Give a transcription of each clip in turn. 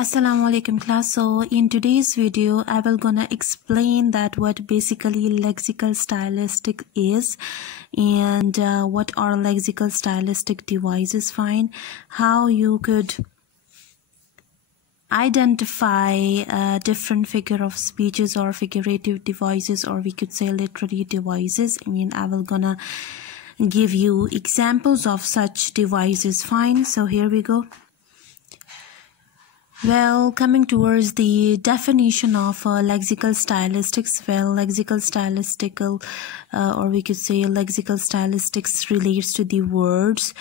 Assalamu alaikum class. So in today's video I will gonna explain that what basically lexical stylistic is and what are lexical stylistic devices, fine, how you could identify different figure of speeches or figurative devices, or we could say literary devices. I will gonna give you examples of such devices, fine. So here we go. Well, coming towards the definition of lexical stylistics, well, lexical stylistical or we could say lexical stylistics relates to the words,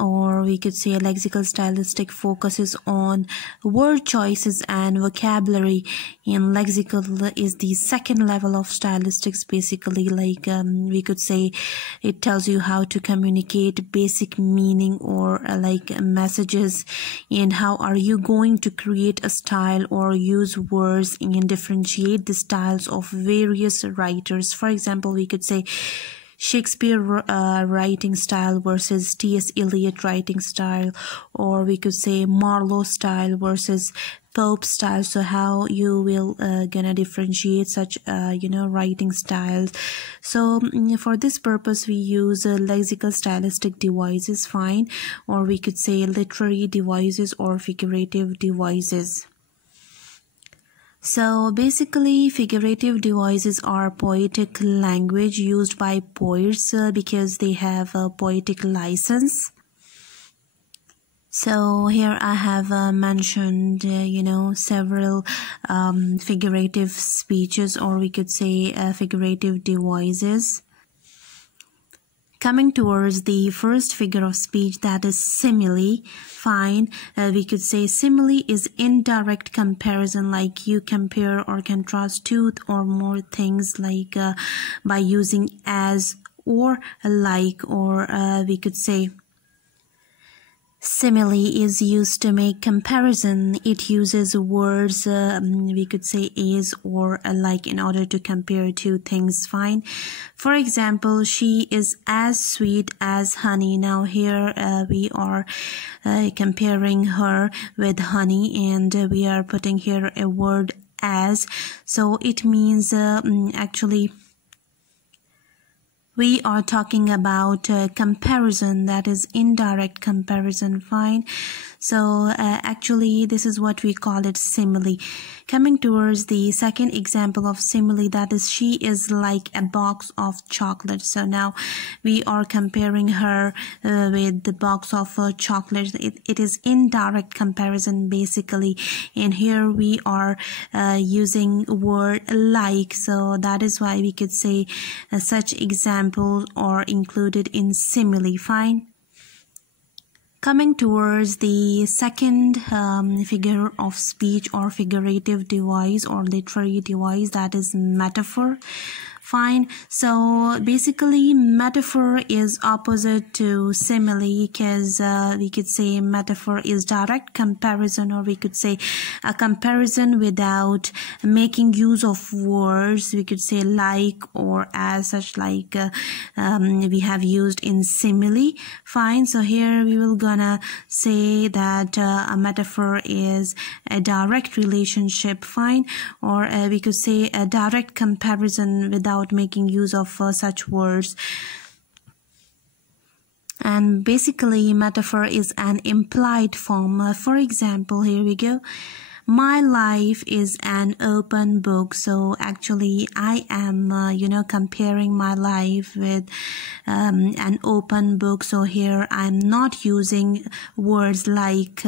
or we could say lexical stylistic focuses on word choices and vocabulary, and lexical is the second level of stylistics, basically, like we could say it tells you how to communicate basic meaning or like messages, and how are you going to create a style or use words and differentiate the styles of various writers. For example, we could say Shakespeare writing style versus T.S. Eliot writing style, or we could say Marlowe style versus Pope style. So how you will gonna differentiate such writing styles. So for this purpose we use lexical stylistic devices, fine, or we could say literary devices or figurative devices. So basically figurative devices are poetic language used by poets because they have a poetic license. So here I have mentioned several figurative speeches, or we could say figurative devices. Coming towards the first figure of speech, that is simile, fine. We could say simile is indirect comparison, like you compare or contrast two or more things, like by using as or like, or we could say simile is used to make comparison. It uses words, we could say as or like, in order to compare two things, fine. For example, she is as sweet as honey. Now here we are comparing her with honey, and we are putting here a word as. So it means actually we are talking about comparison, that is indirect comparison, fine. So actually this is what we call it, simile. Coming towards the second example of simile, that is she is like a box of chocolate. So now we are comparing her with the box of chocolate. It is indirect comparison basically, and here we are using word like. So that is why we could say such examples are included in simile, fine. Coming towards the second figure of speech or figurative device or literary device, that is metaphor, fine. So basically metaphor is opposite to simile, because we could say metaphor is direct comparison, or we could say a comparison without making use of words. We could say like or as such, like we have used in simile, fine. So here we will gonna say that a metaphor is a direct relationship, fine, or we could say a direct comparison without making use of such words. And basically metaphor is an implied form. For example, here we go. My life is an open book. So actually I am comparing my life with an open book. So here I'm not using words like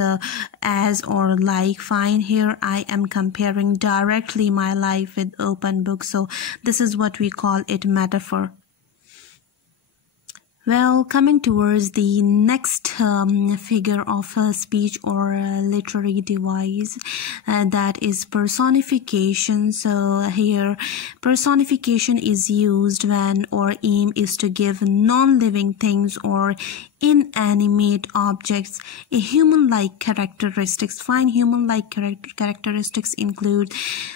as or like, fine. Here I am comparing directly my life with open book. So this is what we call it, metaphor. Well, coming towards the next figure of speech or literary device, that is personification. So here personification is used when our aim is to give non-living things or inanimate objects a human-like characteristics, fine. Human-like characteristics include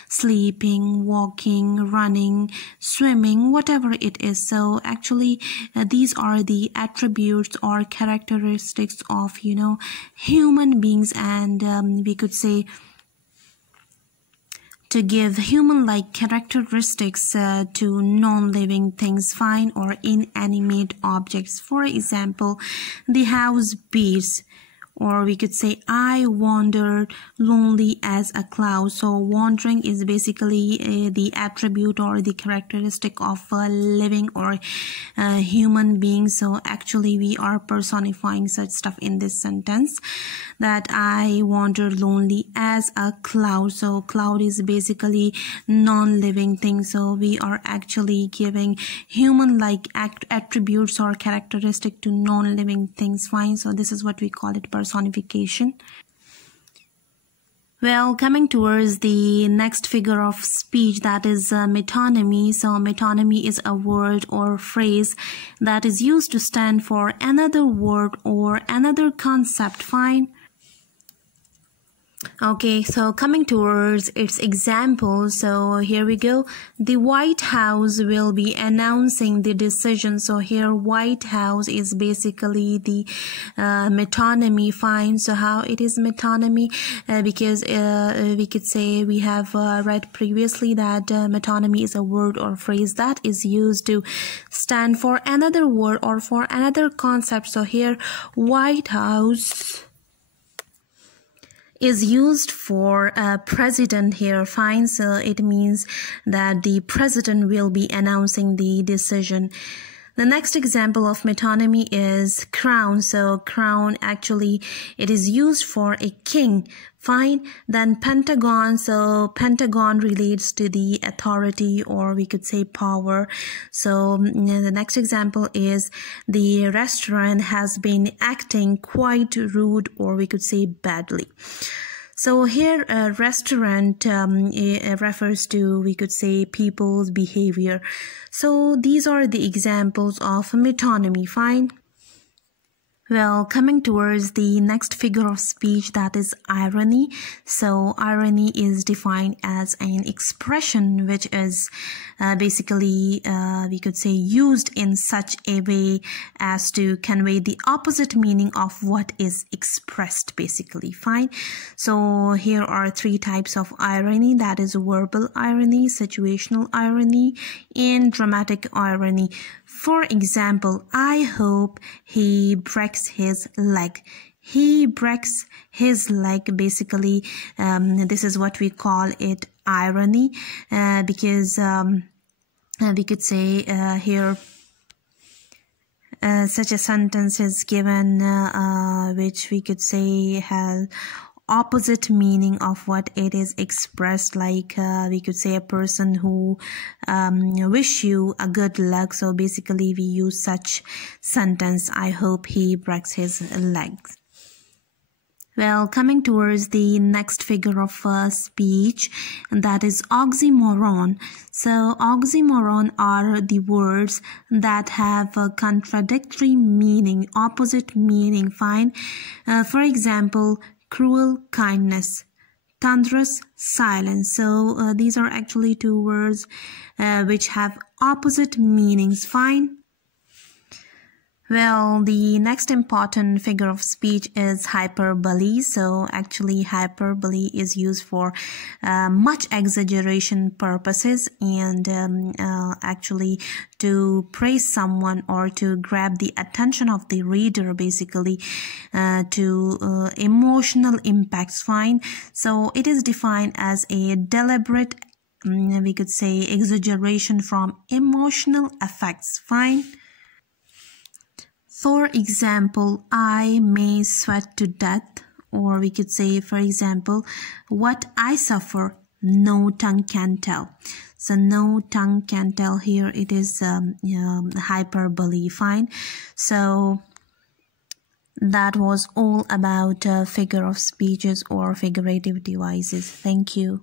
sleeping, walking, running, swimming, whatever it is. So actually these are are the attributes or characteristics of human beings, and we could say to give human-like characteristics to non-living things, fine, or inanimate objects. For example, the house beats, or we could say I wandered lonely as a cloud. So wandering is basically the attribute or the characteristic of a living or human being. So actually we are personifying such stuff in this sentence, that I wandered lonely as a cloud. So cloud is basically non-living thing, so we are actually giving human-like attributes or characteristic to non-living things, fine. So this is what we call it, personification. Well, coming towards the next figure of speech, that is metonymy. So metonymy is a word or phrase that is used to stand for another word or another concept, fine. Okay, so coming towards its example, so here we go. The White House will be announcing the decision. So here White House is basically the metonymy, fine. So how it is metonymy? Because we could say we have read previously that metonymy is a word or phrase that is used to stand for another word or for another concept. So here White House is used for president here, fine. So it means that the president will be announcing the decision. The next example of metonymy is crown. So crown, actually it is used for a king, fine. Then pentagon, so pentagon relates to the authority or we could say power. So the next example is the restaurant has been acting quite rude or we could say badly. So here a restaurant refers to, we could say, people's behavior. So these are the examples of metonymy, fine. Well, coming towards the next figure of speech, that is irony. So irony is defined as an expression which is basically we could say used in such a way as to convey the opposite meaning of what is expressed, basically, fine. So here are three types of irony, that is verbal irony, situational irony, and dramatic irony. For example, I hope he breaks his leg. He breaks his leg, basically this is what we call it, irony, because we could say here such a sentence is given which we could say has opposite meaning of what it is expressed, like we could say a person who wish you a good luck. So basically we use such sentence, I hope he breaks his legs. Well, coming towards the next figure of speech, and that is oxymoron. So oxymoron are the words that have a contradictory meaning, opposite meaning, fine. For example, cruel kindness, thunderous silence. So these are actually two words which have opposite meanings, fine. Well, the next important figure of speech is hyperbole. So actually hyperbole is used for much exaggeration purposes, and actually to praise someone or to grab the attention of the reader, basically to emotional impacts, fine. So it is defined as a deliberate, we could say, exaggeration from emotional effects, fine. For example, I may sweat to death, or we could say, for example, what I suffer, no tongue can tell. So no tongue can tell, here it is hyperbole, fine. So that was all about figure of speeches or figurative devices. Thank you.